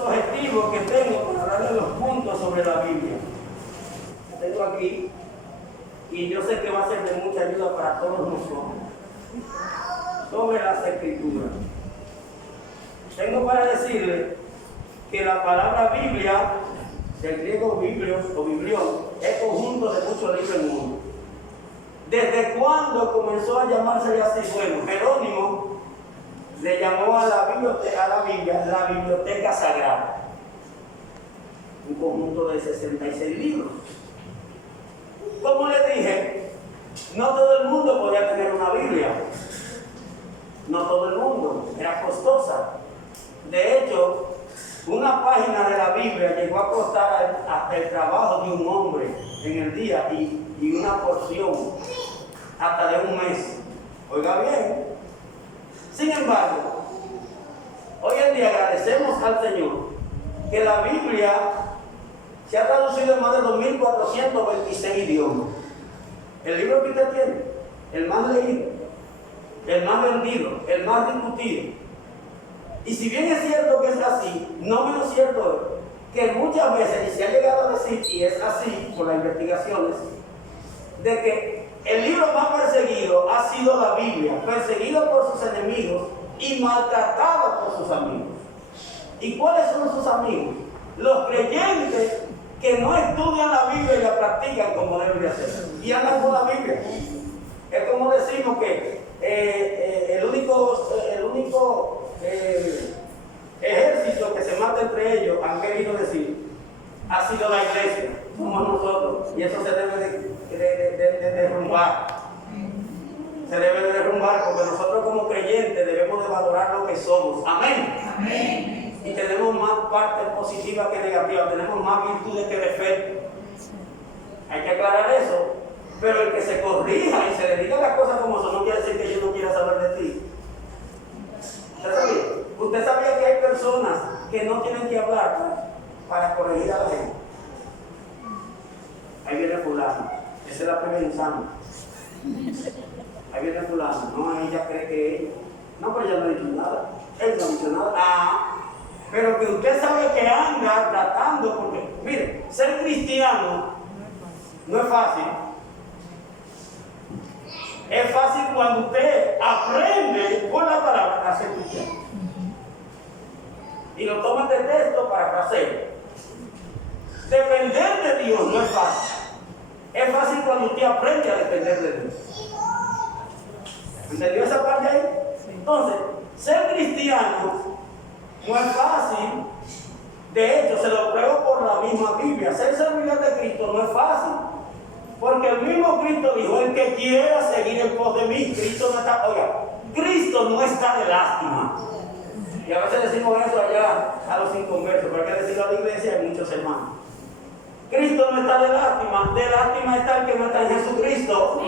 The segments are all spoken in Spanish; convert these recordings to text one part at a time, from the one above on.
Objetivos que tengo para darle los puntos sobre la Biblia. Tengo aquí, y yo sé que va a ser de mucha ayuda para todos nosotros, sobre las Escrituras. Tengo para decirle que la palabra Biblia, del griego biblios o biblión, es conjunto de muchos libros del mundo. ¿Desde cuándo comenzó a llamarse así? Bueno, Jerónimo le llamó a la Biblia la biblioteca sagrada. Un conjunto de 66 libros. Como les dije, no todo el mundo podía tener una Biblia. No todo el mundo, era costosa. De hecho, una página de la Biblia llegó a costar hasta el trabajo de un hombre en el día y una porción hasta de un mes. Oiga bien. Sin embargo, hoy en día agradecemos al Señor que la Biblia se ha traducido en más de 2.426 idiomas. El libro que usted tiene, el más leído, el más vendido, el más discutido. Y si bien es cierto que es así, no menos cierto es que muchas veces, y se ha llegado a decir, y es así por las investigaciones, de que el libro más perseguido ha sido la Biblia, perseguido por sus enemigos y maltratado por sus amigos. ¿Y cuáles son sus amigos? Los creyentes que no estudian la Biblia y la practican como deben de hacer. Y andan con la Biblia. Es como decimos que el único ejército que se mata entre ellos, han querido decir, ha sido la iglesia, somos nosotros. Y eso se debe de derrumbar. Se debe de derrumbar porque nosotros como creyentes debemos de valorar lo que somos. Amén. Amén. Y tenemos más partes positivas que negativas, tenemos más virtudes que defectos. Hay que aclarar eso. Pero el que se corrija y se le diga las cosas como son, no quiere decir que yo no quiera saber de ti. ¿Usted sabía que hay personas que no tienen que hablar para corregir a la gente? Ahí viene fulano, esa es la prevención. Ahí viene fulano, no, ella cree que ella. No, pero ella no ha dicho nada. Él no ha dicho nada. Pero que usted sabe que anda tratando, porque, mire, ser cristiano no es fácil. Es fácil cuando usted aprende por la palabra a ser cristiano. Y lo toma de texto para hacer. Depender de Dios no es fácil. Es fácil cuando usted aprende a depender de Dios. ¿Entendió esa parte ahí? Entonces, ser cristiano no es fácil. De hecho, se lo pruebo por la misma Biblia. Ser servidor de Cristo no es fácil. Porque el mismo Cristo dijo, el que quiera seguir en pos de mí, Cristo no está, Cristo no está de lástima. Y a veces decimos eso allá a los inconversos, pero hay que decirlo a la iglesia, hay muchos hermanos. Cristo no está de lástima está el que no está en Jesucristo.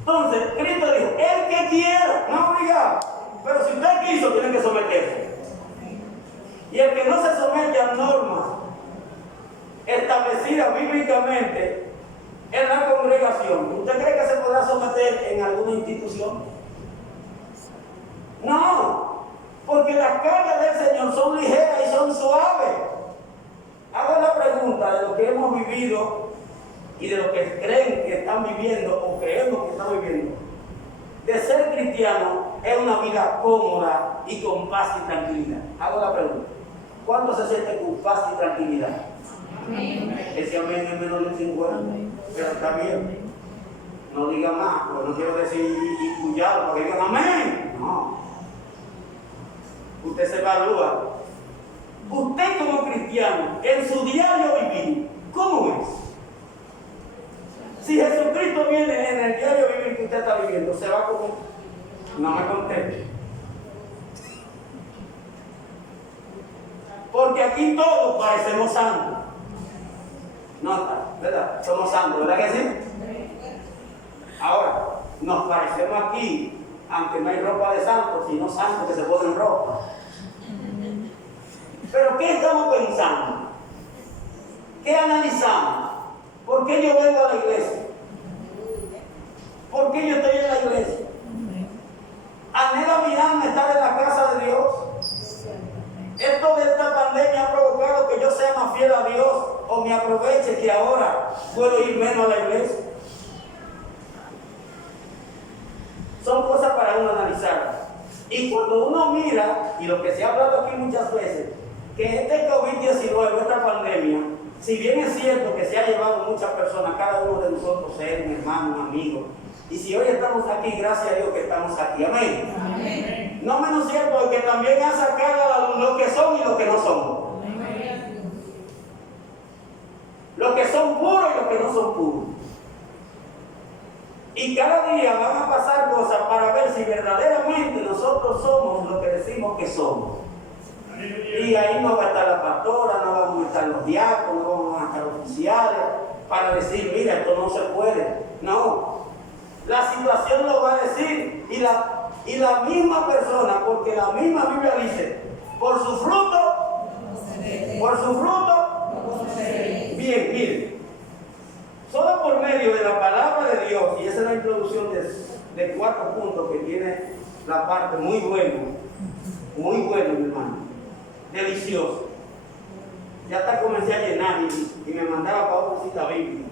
Entonces, Cristo dijo, el que quiera, no obligado, pero si usted quiso, tiene que someterse. Y el que no se somete a normas establecidas bíblicamente en la congregación, ¿usted cree que se podrá someter en alguna institución? No, porque las cargas del Señor son ligeras y son suaves. Hago la pregunta de lo que hemos vivido y de lo que creen que están viviendo o creemos que están viviendo. De ser cristiano es una vida cómoda y con paz y tranquilidad. Hago la pregunta, ¿cuánto se siente con paz y tranquilidad? Amén. Ese amén es menor de 50, pero está bien. No diga más, porque no quiero decir y cuyado, porque digan amén. No. Usted se evalúa. Usted como cristiano, en su diario vivir, ¿cómo es? Si Jesucristo viene en el diario vivir que usted está viviendo, se va como, no me conteste. Porque aquí todos parecemos santos. Nota, ¿verdad? Somos santos, ¿verdad que sí? Ahora, nos parecemos aquí, aunque no hay ropa de santos, sino santos que se ponen ropa. Pero ¿qué estamos pensando? ¿Qué analizamos? ¿Por qué yo vengo a la iglesia? ¿Por qué yo estoy en la iglesia? ¿Anhela mi alma estar en la casa de Dios? Esto de esta pandemia ha provocado que yo sea más fiel a Dios o me aproveche que ahora puedo ir menos a la iglesia. Son cosas para uno analizar. Y cuando uno mira, y lo que se ha hablado aquí muchas veces, que este COVID-19, esta pandemia, si bien es cierto que se ha llevado muchas personas, cada uno de nosotros, ser un hermano, un amigo, y si hoy estamos aquí, gracias a Dios que estamos aquí, amén. Amén. No menos cierto es que también ha sacado a la luz lo que son y lo que no son. Los que son puros y los que no son puros. Y cada día van a pasar cosas para ver si verdaderamente nosotros somos lo que decimos que somos. Y ahí no va a estar la pastora, no vamos a estar los diáconos, no vamos a estar los oficiales para decir, mira, esto no se puede. No, la situación lo va a decir y la misma persona, porque la misma Biblia dice, por su fruto, bien, miren. Solo por medio de la palabra de Dios, y esa es la introducción de 4 puntos que tiene la parte muy bueno, mi hermano, delicioso. Ya hasta comencé a llenar y me mandaba para otra cita bíblica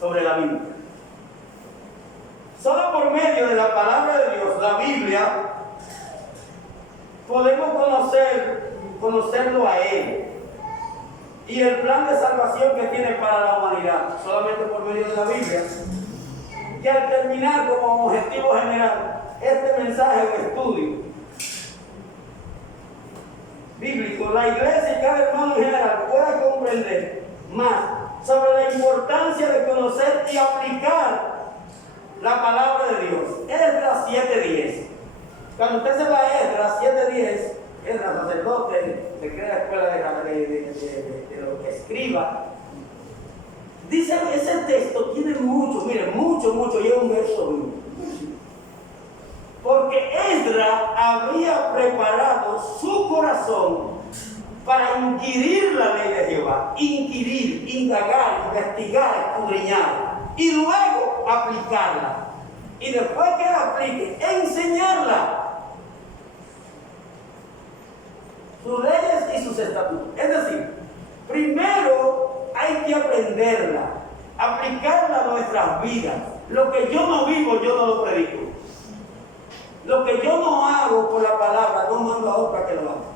sobre la Biblia. Solo por medio de la palabra de Dios, la Biblia, podemos conocerlo a Él. Y el plan de salvación que tiene para la humanidad, solamente por medio de la Biblia. Y al terminar como objetivo general este mensaje de estudio bíblico, la iglesia y cada hermano en general pueda comprender más sobre la importancia de conocer y aplicar la palabra de Dios. Esdras 7:10. Cuando usted se va a Esdras 7:10, Esdras, sacerdote, se crea la escuela de lo que escriba. Dice, ese texto tiene mucho, miren, mucho, y es un verso bíblico. Porque Esdras había preparado su corazón para inquirir la ley de Jehová, indagar, investigar, escudriñar, y luego aplicarla. Y después que la aplique, enseñarla. Sus leyes y sus estatutos. Es decir, primero hay que aprenderla, aplicarla a nuestras vidas. Lo que yo no vivo, yo no lo predico. Lo que yo no hago por la palabra, no mando a otra que lo haga.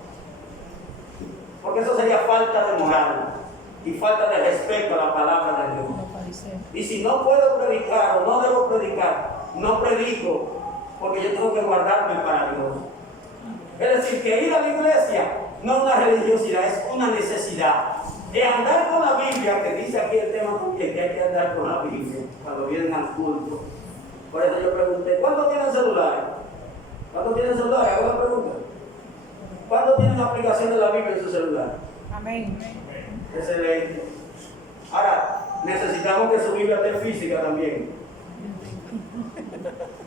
Porque eso sería falta de moral y falta de respeto a la palabra de Dios. Y si no puedo predicar o no debo predicar, no predico, porque yo tengo que guardarme para Dios. Es decir, que ir a la iglesia no es una religiosidad, es una necesidad. Es andar con la Biblia, que dice aquí el tema también, que hay que andar con la Biblia cuando vienen al culto. Por eso yo pregunté, ¿cuántos tienen celulares? ¿Cuántos tienen celulares? Hago la pregunta. ¿Cuántos tienen la aplicación de la Biblia en su celular? Amén. Excelente. Ahora, necesitamos que su Biblia esté física también.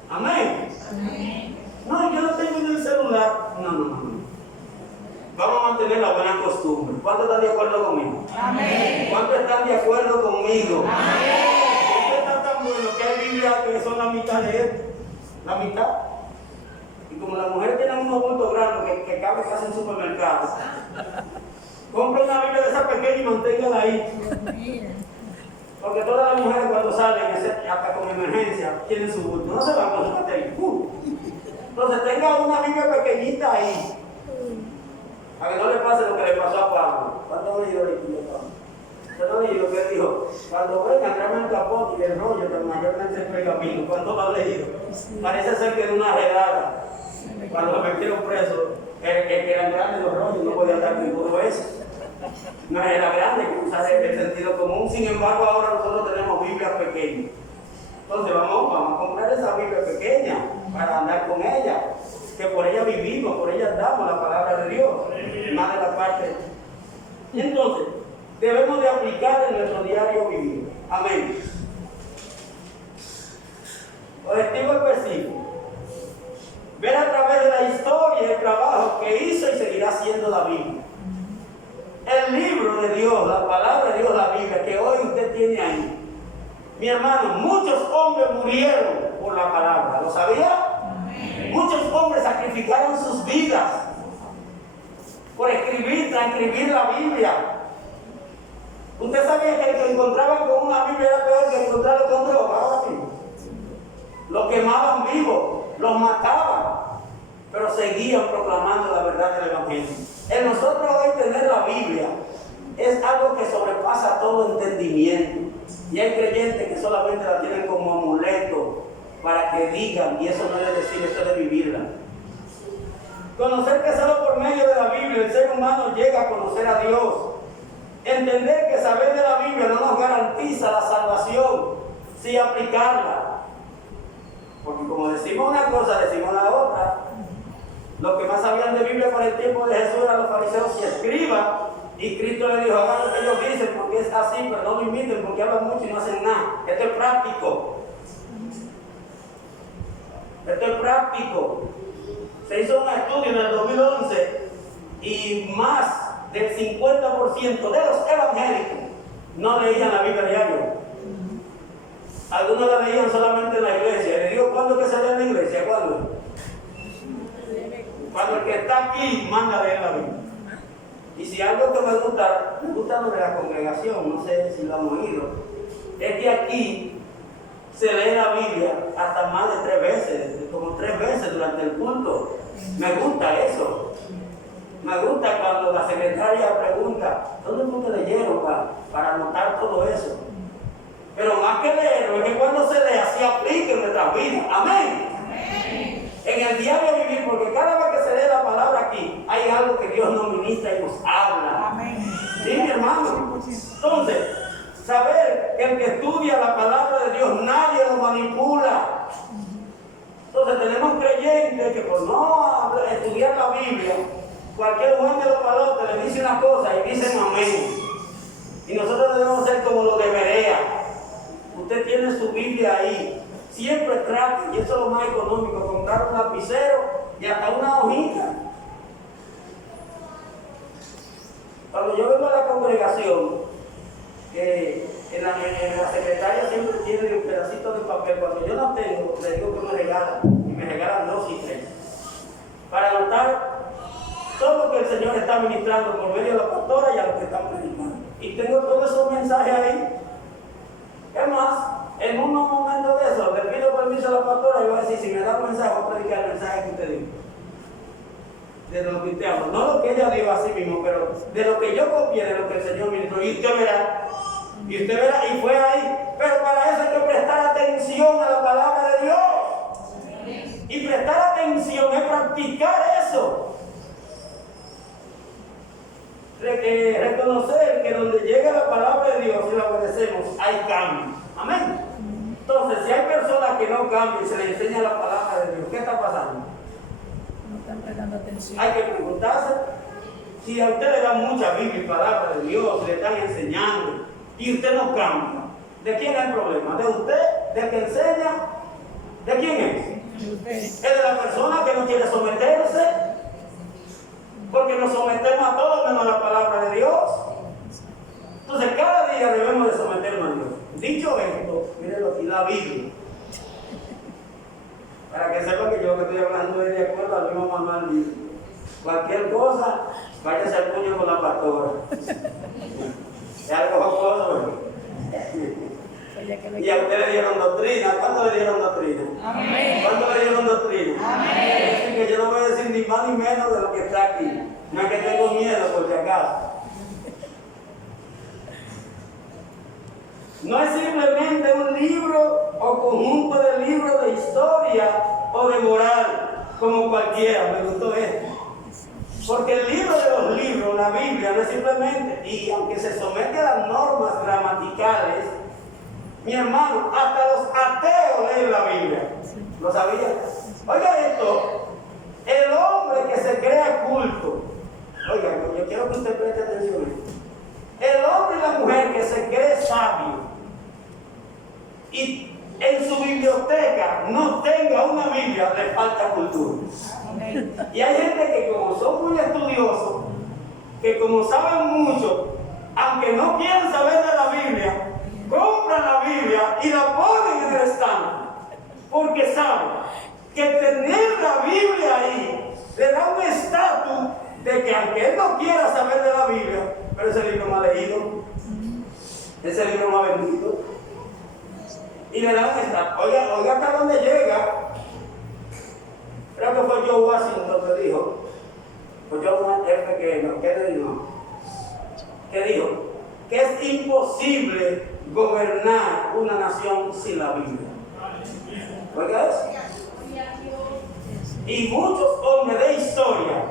Amén. No, yo no tengo en el celular. No. Vamos a mantener la buena costumbre. ¿Cuántos están de acuerdo conmigo? Amén. ¿Cuántos están de acuerdo conmigo? Amén. Esto está tan bueno que hay Biblias que son la mitad de esto. La mitad. Y como las mujeres tienen unos bultos grandes que cabe casi en supermercados, compre una Biblia de esa pequeña y manténgala ahí. Porque todas las mujeres cuando salen, hasta con emergencia, tienen su bulto. No se van con su batería. Entonces tenga una Biblia pequeñita ahí. A que no le pase lo que le pasó a Pablo. ¿Cuándo ha oído esto de Pablo? ¿Usted no ha oído que dijo? Cuando vengan, tráeme el capote y el rollo, que mayormente es pergamino. ¿Cuándo lo ha leído? Parece ser que en una redada, cuando lo metieron preso, que eran grandes los rollos, no podía dar ninguno de eso. No era grande, que usar el sentido común. Sin embargo, ahora nosotros tenemos Biblias pequeñas. Entonces vamos a comprar esa Biblia pequeña para andar con ella, que por ella vivimos, por ella damos la palabra de Dios, más de la parte. Entonces, debemos de aplicar en nuestro diario vivir. Amén. Objetivo específico. Ver a través de la historia y el trabajo que hizo y seguirá haciendo la Biblia. El libro de Dios, la palabra de Dios, la Biblia, que hoy usted tiene ahí. Mi hermano, muchos hombres murieron por la palabra. ¿Lo sabía? Amén. Muchos hombres sacrificaron sus vidas. Por a escribir la Biblia. ¿Usted sabía que el que encontraban con una Biblia era peor que encontrarlo con droga? Ahora mismo. Los quemaban vivos, los mataban, pero seguían proclamando la verdad del Evangelio. En nosotros hoy tener la Biblia es algo que sobrepasa todo entendimiento. Y hay creyentes que solamente la tienen como amuleto para que digan, y eso no es decir, eso es de vivirla. Conocer que solo por medio de la Biblia el ser humano llega a conocer a Dios. Entender que saber de la Biblia no nos garantiza la salvación, sin aplicarla. Porque como decimos una cosa, decimos la otra. Los que más sabían de Biblia para el tiempo de Jesús eran los fariseos y escribas. Y Cristo le dijo, hagan lo que ellos dicen porque es así, pero no lo imiten porque hablan mucho y no hacen nada. Esto es práctico. Esto es práctico. Se hizo un estudio en el 2011 y más del 50% de los evangélicos no leían la Biblia diario. Algunos la leían solamente en la iglesia. Le digo, ¿cuándo que se lee en la iglesia? ¿Cuándo? Cuando el que está aquí manda a leer la Biblia. Y si algo que me gusta lo de la congregación, no sé si lo han oído, es que aquí se lee la Biblia hasta más de 3 veces, como 3 veces durante el culto. Me gusta eso. Me gusta cuando la secretaria pregunta, ¿dónde fue que leyeron para anotar todo eso? Pero más que leerlo, es que cuando se lea, se aplique en nuestras vidas. Amén. Amén. En el diario vivir, porque cada vez que se lee la palabra aquí, hay algo que Dios nos ministra y nos habla. Amén. ¿Sí, mi hermano? Entonces, saber que el que estudia la palabra de Dios, nadie lo manipula. Entonces, tenemos creyentes que por no estudiar la Biblia, cualquier Juan de los Palotes le dice una cosa y dicen amén. Y nosotros debemos ser como los de Berea. Usted tiene su Biblia ahí. Siempre trate, y eso es lo más económico, comprar un lapicero y hasta una hojita. Cuando yo vengo a la congregación, en la secretaria siempre tiene un pedacito de papel. Cuando yo no tengo, le digo que me regalan, y me regalan 2 y 3. Para anotar todo lo que el Señor está ministrando por medio de la pastora y a los que están predicando. Y tengo todos esos mensajes ahí. Es más, en un momento de eso, le pido permiso a la pastora y voy a decir, si me da un mensaje, voy a predicar el mensaje que usted dijo. De lo que usted habla. No lo que ella dijo a sí mismo, pero de lo que yo copié, de lo que el Señor ministró. Y usted verá. Y usted verá, y fue ahí. Pero para eso hay que prestar atención a la palabra de Dios. Y prestar atención es practicar eso. Reconocer que donde llega la palabra de Dios y la obedecemos, hay cambio. Amén. Entonces, si hay personas que no cambian y se les enseña la palabra de Dios, ¿qué está pasando? No están prestando atención. Hay que preguntarse si a usted le dan mucha Biblia y palabra de Dios, le están enseñando y usted no cambia. ¿De quién es el problema? ¿De usted? ¿Del que enseña? ¿De quién es? ¿Es de la persona que no quiere someterse? Porque nos sometemos a todo menos a la palabra de Dios. Entonces cada día debemos de someternos a Dios. Dicho esto, mírenlo aquí, la Biblia. Para que sepan que yo que estoy hablando es de acuerdo al mismo manual bíblico. Cualquier cosa, váyase al puño con la pastora. Es algo jocoso, ¿verdad? Y a usted le dieron doctrina. ¿Cuánto le dieron doctrina? Amén. ¿Cuánto le dieron doctrina? Amén. Es decir, que yo no voy a decir ni más ni menos de lo que está aquí. No es que tengo miedo, por si acaso. No es simplemente un libro o conjunto de libros de historia o de moral, como cualquiera. Me gustó esto. Porque el libro de los libros, la Biblia, no es simplemente, y aunque se somete a las normas gramaticales, mi hermano, hasta los ateos leen la Biblia. ¿Lo sabía? Oiga esto, el hombre que se crea culto, oiga, yo quiero que usted preste atención a esto. El hombre y la mujer que se cree sabio y en su biblioteca no tenga una Biblia, le falta cultura. Y hay gente que como son muy estudiosos, que como saben mucho, aunque no quieren saber de la Biblia, compran la Biblia y la ponen en el estante, porque saben que tener la Biblia ahí le da un estatus de que aunque él no quiera saber de Biblia, pero es el libro más leído, es el libro más vendido. Y le dan esta, oiga hasta dónde llega. Creo que fue Joe Washington que dijo, fue John F. Kennedy, que dijo que es imposible gobernar una nación sin la Biblia. Oiga eso. Y muchos hombres de historia,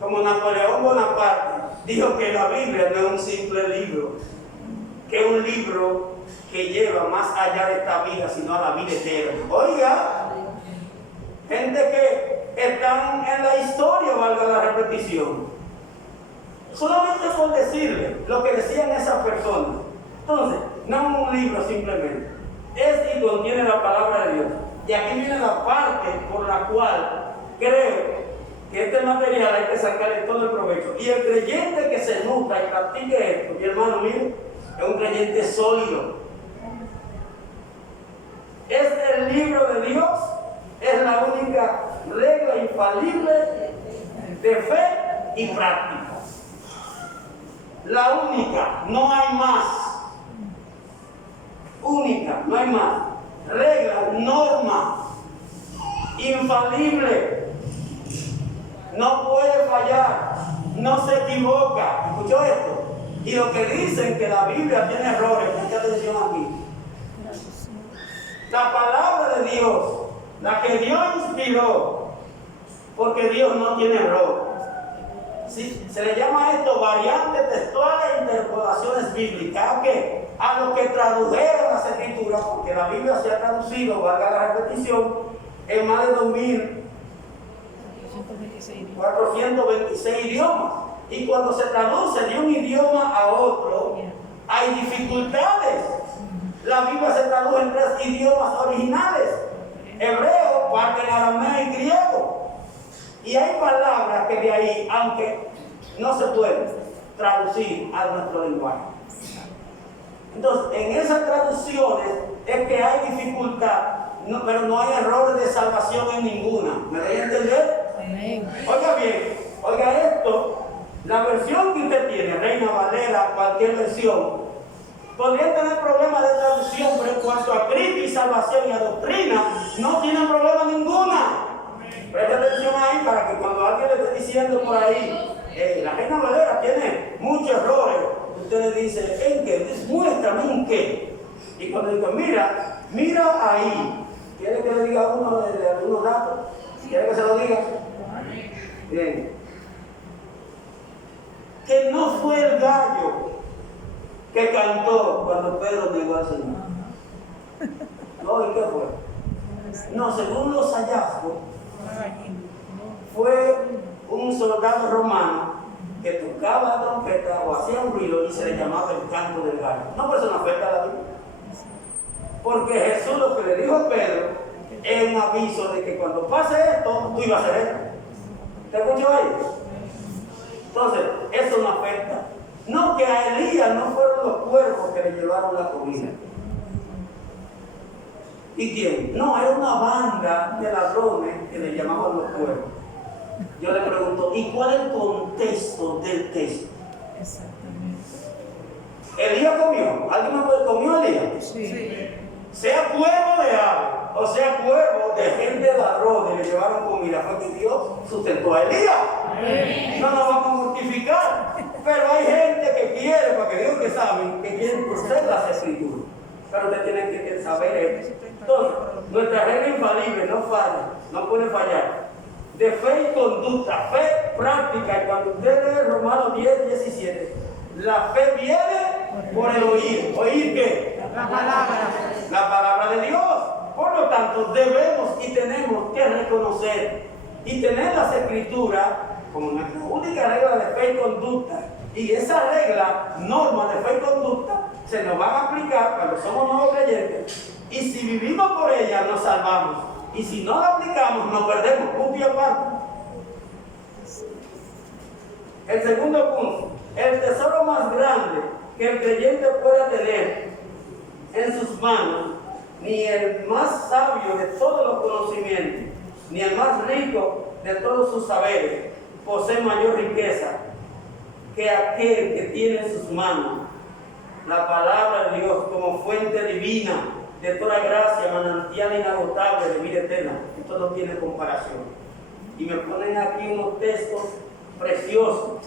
como Napoleón Bonaparte, dijo que la Biblia no es un simple libro, que es un libro que lleva más allá de esta vida, sino a la vida eterna. Oiga, gente que están en la historia, valga la repetición. Solamente por decirle lo que decían esas personas. Entonces, no es un libro simplemente, es y contiene la palabra de Dios. Y aquí viene la parte por la cual creo que este material hay que sacarle todo el provecho. Y el creyente que se nutra y practique esto, mi hermano, mire, es un creyente sólido. Es el libro de Dios, es la única regla infalible de fe y práctica. La única, no hay más. Única, no hay más. Regla, norma, infalible. No puede fallar, no se equivoca. ¿Escuchó esto? Y lo que dicen que la Biblia tiene errores, mucha atención aquí. La palabra de Dios, la que Dios inspiró, porque Dios no tiene error. ¿Sí? Se le llama esto variantes textuales e interpolaciones bíblicas. ¿A qué? A lo que tradujeron las escrituras, porque la Biblia se ha traducido, valga la repetición, en más de 2.426 idiomas. Y cuando se traduce de un idioma a otro, hay dificultades. La Biblia se traduce en 3 idiomas originales: hebreo, parte en arameo y griego. Y hay palabras que de ahí, aunque no se pueden traducir a nuestro lenguaje. Entonces, en esas traducciones es que hay dificultad, pero no hay errores de salvación en ninguna. ¿Me dejan entender? Amén. Oiga bien, oiga esto, la versión que usted tiene, Reina Valera, cualquier versión, podría tener problemas de traducción, pero en cuanto a Cristo y salvación y a doctrina, no tienen problema ninguna. Presta atención ahí para que cuando alguien le esté diciendo por ahí, la Reina Valera tiene muchos errores, usted le dice, ¿en qué? Muéstrame en qué. Y cuando dice, mira ahí. ¿Quiere que le diga uno de algunos datos? ¿Quiere que se lo diga? Bien. Que no fue el gallo que cantó cuando Pedro negó al Señor. No, ¿y qué fue? No, según los hallazgos, fue un soldado romano que tocaba la trompeta o hacía un ruido y se le llamaba el canto del gallo. No, pero eso no afecta a la Biblia. Porque Jesús lo que le dijo a Pedro es un aviso de que cuando pase esto, tú ibas a hacer esto. ¿Te escuchó ahí? Entonces, eso no afecta. No, que a Elías no fueron los cuervos que le llevaron la comida. ¿Y quién? No, era una banda de ladrones que le llamaban los cuervos. Yo le pregunto, ¿y cuál es el contexto del texto? Exactamente. ¿Elías comió? ¿Alguien me puede comió Elías? Sí. Sea cuervo de ave, o sea cuervo de gente de ladrones, le llevaron comida. Fue que Dios sustentó a Elías. Amén. No nos vamos a mortificar. Pero hay gente que quiere, para que Dios que saben, que quieren torcer las escrituras. Pero usted tiene que saber esto. Entonces, nuestra regla infalible no falla, no puede fallar. De fe y conducta, fe práctica. Y cuando usted lee Romanos 10, 17, la fe viene por el oír. ¿Oír qué? La palabra. La palabra de Dios. Por lo tanto, debemos y tenemos que reconocer y tener las escrituras como nuestra única regla de fe y conducta. Y esa regla, norma de fe y conducta, se nos van a aplicar cuando somos nuevos creyentes. Y si vivimos por ella, nos salvamos. Y si no la aplicamos, nos perdemos. Punto y aparte. El segundo punto. El tesoro más grande que el creyente pueda tener en sus manos, ni el más sabio de todos los conocimientos, ni el más rico de todos sus saberes, posee mayor riqueza que aquel que tiene en sus manos la palabra de Dios como fuente divina de toda gracia, manantial inagotable de vida eterna, esto no tiene comparación. Y me ponen aquí unos textos preciosos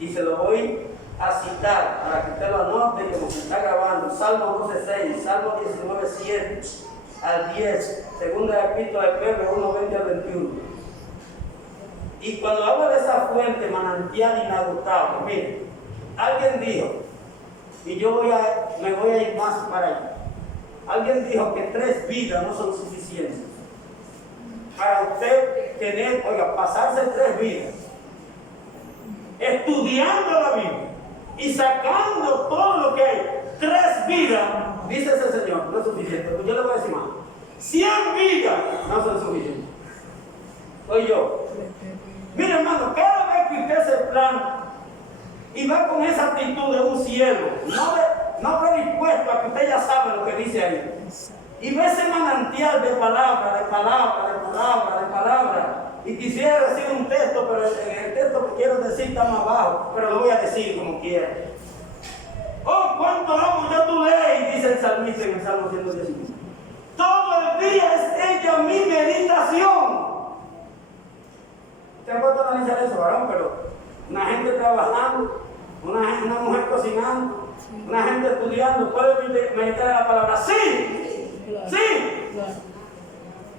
y se los voy a citar para que usted lo anote como se está grabando. Salmo 12:6, Salmo 19:7 al 10, segunda epístola de Pedro 1:20 al 21. Y cuando habla de esa fuente manantial inagotable, mire, alguien dijo, y yo me voy a ir más para allá. Alguien dijo que 3 vidas no son suficientes para usted tener, pasarse 3 vidas estudiando la Biblia y sacando todo lo que hay. 3 vidas, dice ese señor, no es suficiente. Pues yo le voy a decir más. 100 vidas no son suficientes. Soy yo. Mire, hermano, cada vez que usted se planta y va con esa actitud de un siervo, no predispuesto a que usted ya sabe lo que dice ahí, y ve ese manantial de palabra, y quisiera decir un texto, pero en el texto que quiero decir está más bajo, pero lo voy a decir como quiera. Oh, cuánto amo yo tu ley, dice el salmista en el Salmo 119. Todo el día es ella mi meditación. ¿Te han puesto a analizar eso, varón? Pero una gente trabajando, una mujer cocinando, una gente estudiando, ¿puede meditar en la palabra? ¡Sí! Claro. ¡Sí! Claro.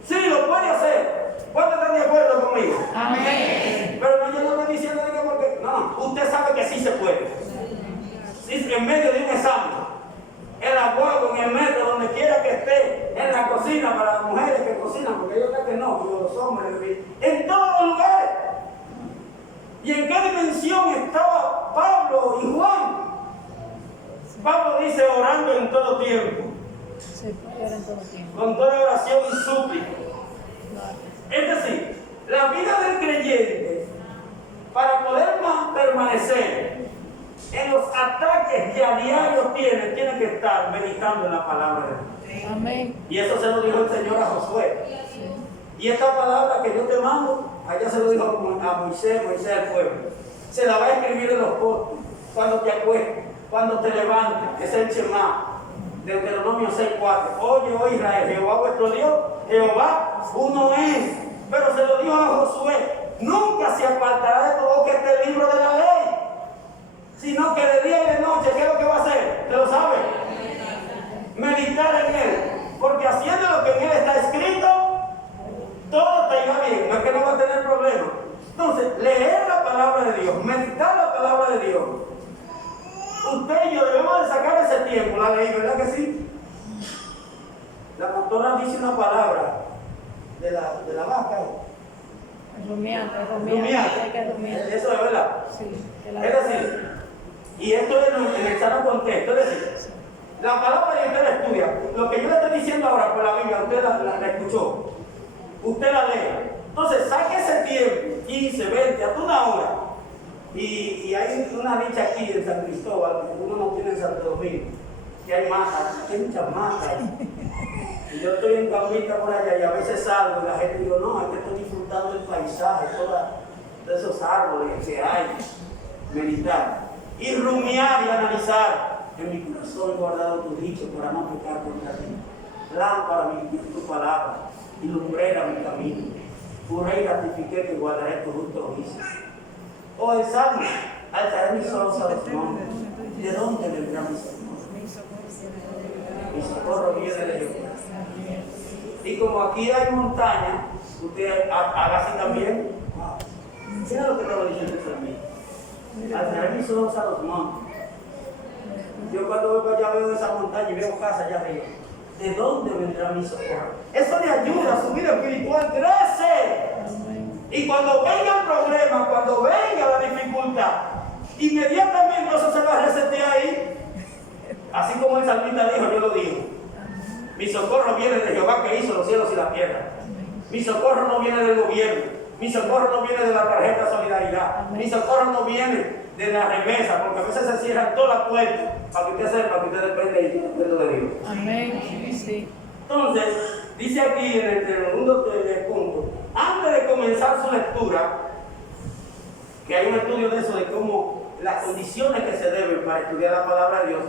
¡Sí, lo puede hacer! ¿Cuántos están de acuerdo conmigo? Amén. Pero no, yo no estoy diciendo que porque... No, usted sabe que sí se puede. Sí, en medio de un examen, en la guagua, en el metro, donde quiera que esté, en la cocina, para las mujeres que cocinan, porque yo creo que no, pero los hombres, en todos los lugares. ¿Y en qué dimensión estaba Pablo y Juan? Pablo dice orando en todo tiempo, Se puede orar en todo tiempo. con toda oración y súplica. Claro. Es decir, la vida del creyente, para poder permanecer en los ataques que a diario tiene que estar meditando en la palabra de Dios. Amén. Y eso se lo dijo el Señor a Josué. Sí. Y esta palabra que yo te mando, allá se lo dijo a Moisés al pueblo. Se la va a escribir en los postes, cuando te acuestes, cuando te levantes, que es el Shema. Deuteronomio 6:4. Oye, oh Israel, Jehová vuestro Dios, Jehová uno es. Pero se lo dijo a Josué, nunca se apartará de tu boca este libro de la ley, sino que de día y de noche, ¿qué es lo que va a hacer? ¿Te lo sabe? Meditar en él, porque haciendo lo que en él está escrito, todo te irá bien, no es que no va a tener problemas. Entonces, leer la palabra de Dios, meditar la palabra de Dios. Usted y yo debemos de sacar ese tiempo, la ley, ¿verdad que sí? La pastora dice una palabra de la vaca. Rumiante. Rumiante. Hay que rumiar. Eso es verdad. Sí. Es decir, y esto es en el sano contexto, es decir, la palabra que usted la estudia, lo que yo le estoy diciendo ahora por la Biblia, usted la escuchó, usted la lee. Entonces, saque ese tiempo, 15, 20, hasta una hora. Y hay una dicha aquí en San Cristóbal, que uno no tiene en Santo Domingo, que hay matas, hay muchas matas. Y yo estoy en camita por allá y a veces salgo y la gente dice, no, es que estoy disfrutando del paisaje, todos esos árboles que hay, meditar. Y rumiar y analizar. En mi corazón he guardado tu dicho para no pecar contra ti. Lámpara mi pie tu palabra y lumbrera mi camino. Juré y ratifiqué que guardaré tu justo juicio. O el Salmo, alzaré mis ojos a los montes. ¿De dónde vendrá mi socorro? Mi socorro viene de Jehová. Y como aquí hay montaña, usted haga así también. Mira lo que estaba diciendo el salmista. Alzaré mis ojos a los montes. Yo cuando voy para allá veo esa montaña y veo casa allá arriba. ¿De dónde vendrá mi socorro? Eso le ayuda a su vida espiritual, crece. Y cuando venga el problema, cuando venga la dificultad, inmediatamente eso se va a resetear ahí. Así como el salmista dijo, yo lo digo. Mi socorro viene de Jehová que hizo los cielos y la tierra. Mi socorro no viene del gobierno. Mi socorro no viene de la tarjeta de solidaridad. Mi socorro no viene de la remesa, porque a veces se cierran todas las puertas para que usted sepa que usted depende de Dios. Amén. Sí. Entonces, dice aquí en el segundo punto, antes de comenzar su lectura, que que hay un estudio de eso, de cómo las condiciones que se deben para estudiar la palabra de Dios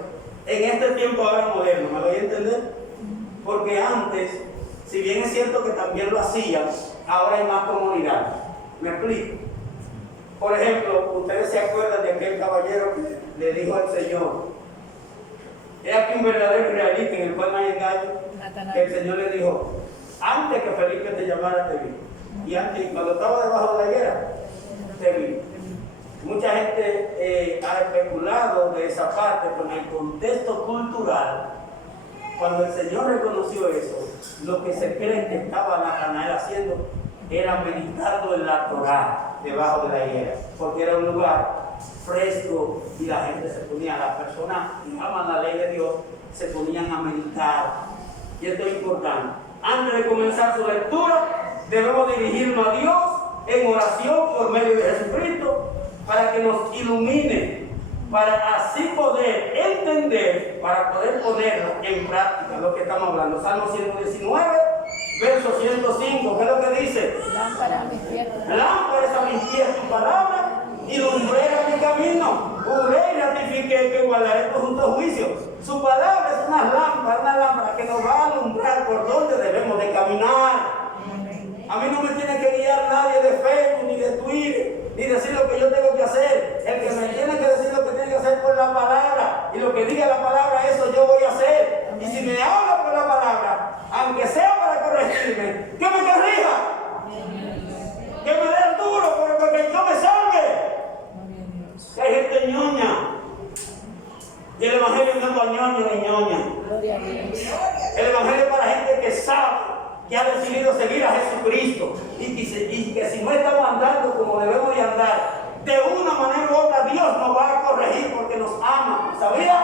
en este tiempo ahora moderno, ¿me lo voy a entender? Porque antes, si bien es cierto que también lo hacían, ahora hay más comunidad. ¿Me explico? Por ejemplo, ustedes se acuerdan de aquel caballero que le dijo al Señor, es aquí un verdadero israelita en el cual no hay engaño, que el Señor le dijo, antes que Felipe te llamara te vi, y antes, cuando estaba debajo de la higuera, te vi. Mucha gente ha especulado de esa parte, pero en el contexto cultural, cuando el Señor reconoció eso, lo que se cree que estaba Natanael haciendo era meditando en la Torá debajo de la higuera, porque era un lugar fresco y la gente se ponía, las personas que aman la ley de Dios, se ponían a meditar. Y esto es importante. Antes de comenzar su lectura, debemos dirigirnos a Dios en oración por medio de Jesucristo para que nos ilumine, para así poder entender, para poder ponerlo en práctica lo que estamos hablando. Salmo 119, verso 105, ¿qué es lo que dice? Lámpara a mis pies. Lámpara es a mis pies tu palabra y lumbrera mi camino. Juré y ratifiqué que guardaré tu justo juicio. Su palabra es una lámpara que nos va a alumbrar por donde debemos de caminar. A mí no me tiene que guiar nadie de Facebook, ni de Twitter, ni decir lo que yo tengo que hacer. El que me tiene que decir lo que tiene que hacer por la palabra, y lo que diga la palabra, eso yo voy a hacer. Y si me habla por la palabra, aunque sea para corregirme, que me corrija, que me dé el duro, pero porque yo me salve. Que hay gente ñoña, y el evangelio no es para ñoña ni ñoña. Gloria a Dios. El evangelio es para gente que sabe, que ha decidido seguir a Jesucristo y que si no estamos andando como debemos de andar, de una manera u otra Dios nos va a corregir porque nos ama, ¿sabía?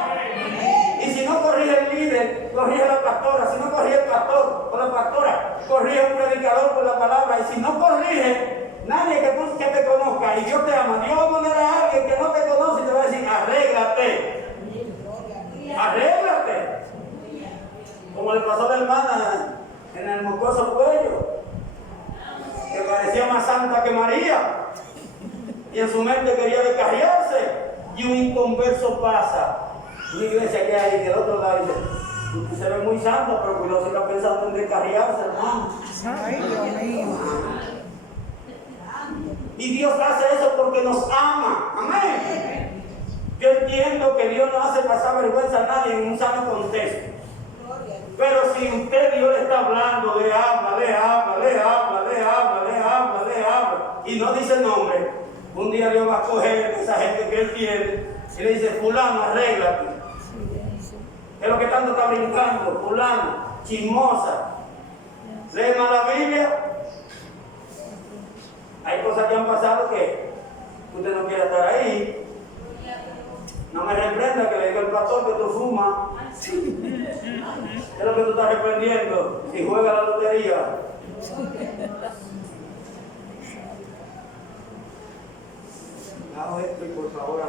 Y si no corrige el líder, corrige la pastora. Si no corrige el pastor o la pastora, corrige un predicador por la palabra. Y si no corrige, nadie que te conozca y Dios te ama, Dios va a poner a alguien que no te conoce y te va a decir, arréglate. Arréglate. Como le pasó a la hermana en el mocoso cuello, que parecía más santa que María, y en su mente quería descarriarse, y un inconverso pasa, una iglesia que hay del otro lado, y dice, usted se ve muy santa, pero cuidado si está pensando en descarriarse, hermano. Ay, Dios mío. Y Dios hace eso porque nos ama, amén. Yo entiendo que Dios no hace pasar vergüenza a nadie en un sano contexto. Pero si usted, Dios le está hablando, le habla, y no dice nombre, un día Dios va a coger esa gente que él tiene y le dice, fulano, arréglate. Es lo que tanto está brincando, fulano, chismosa. Lee más la Biblia. Hay cosas que han pasado que usted no quiere estar ahí. No me reprenda que le diga el pastor que tú fumas. Es lo que tú estás reprendiendo si juega la lotería. Hago esto y por favor.